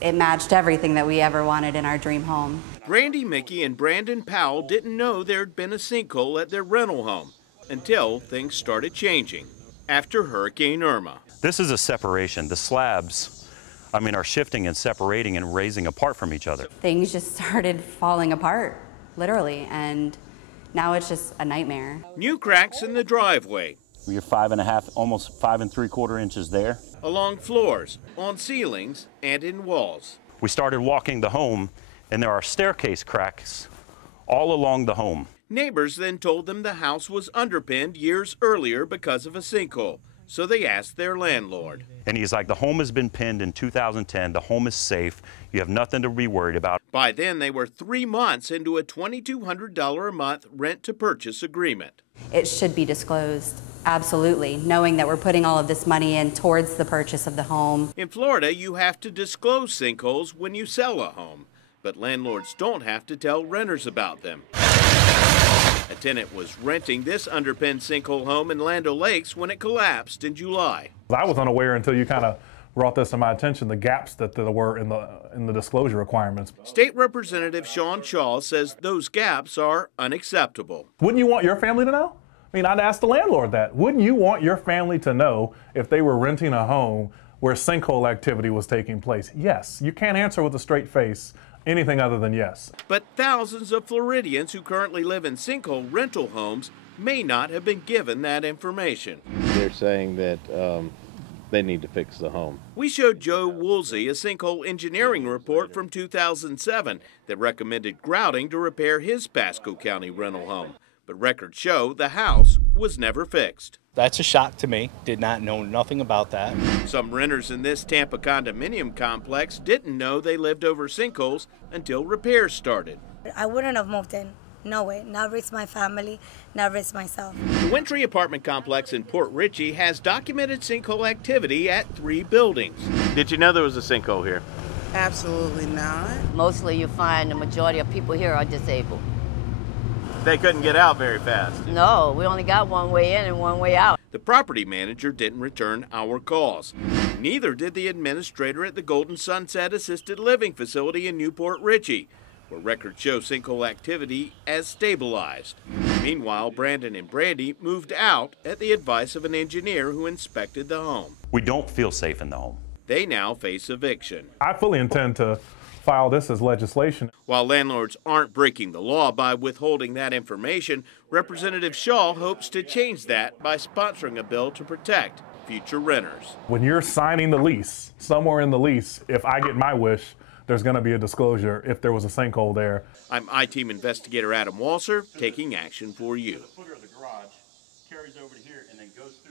It matched everything that we ever wanted in our dream home. Brandy Mickey and Brandon Powell didn't know there'd been a sinkhole at their rental home until things started changing after Hurricane Irma. This is a separation. The slabs, are shifting and separating and raising apart from each other. Things just started falling apart, literally, and now it's just a nightmare. New cracks in the driveway. You're 5.5, almost 5 3/4 inches there. Along floors, on ceilings, and in walls. We started walking the home, and there are staircase cracks all along the home. Neighbors then told them the house was underpinned years earlier because of a sinkhole, so they asked their landlord. And he's like, the home has been pinned in 2010, the home is safe, you have nothing to be worried about. By then, they were 3 months into a $2,200 a month rent-to-purchase agreement. It should be disclosed, absolutely, knowing that we're putting all of this money in towards the purchase of the home. In Florida, you have to disclose sinkholes when you sell a home, but landlords don't have to tell renters about them. A tenant was renting this underpinned sinkhole home in Land O'Lakes when it collapsed in July. I was unaware until you kind of brought this to my attention, the gaps that there were in the disclosure requirements. State Representative Sean Shaw says those gaps are unacceptable. Wouldn't you want your family to know? I'd ask the landlord that. Wouldn't you want your family to know if they were renting a home where sinkhole activity was taking place? Yes. You can't answer with a straight face anything other than yes. But thousands of Floridians who currently live in sinkhole rental homes may not have been given that information. They're saying that they need to fix the home. We showed Joe Woolsey a sinkhole engineering report from 2007 that recommended grouting to repair his Pasco County rental home. But records show the house was never fixed. That's a shock to me. Did not know nothing about that. Some renters in this Tampa condominium complex didn't know they lived over sinkholes until repairs started. I wouldn't have moved in. No way. Not risk my family, not risk myself. The Wintry apartment complex in Port Richey has documented sinkhole activity at 3 buildings. Did you know there was a sinkhole here? Absolutely not. Mostly you find the majority of people here are disabled. They couldn't get out very fast. No, we only got one way in and one way out. The property manager didn't return our calls. Neither did the administrator at the Golden Sunset Assisted Living Facility in Newport Richey, where records show sinkhole activity as stabilized. Meanwhile, Brandon and Brandy moved out at the advice of an engineer who inspected the home. We don't feel safe in the home. They now face eviction. I fully intend to file this as legislation. While landlords aren't breaking the law by withholding that information, Representative Shaw hopes to change that by sponsoring a bill to protect future renters. When you're signing the lease, somewhere in the lease, if I get my wish, there's going to be a disclosure if there was a sinkhole there. I'm I-Team investigator Adam Walser, taking action for you. The footer of the garage carries over to here and then goes through.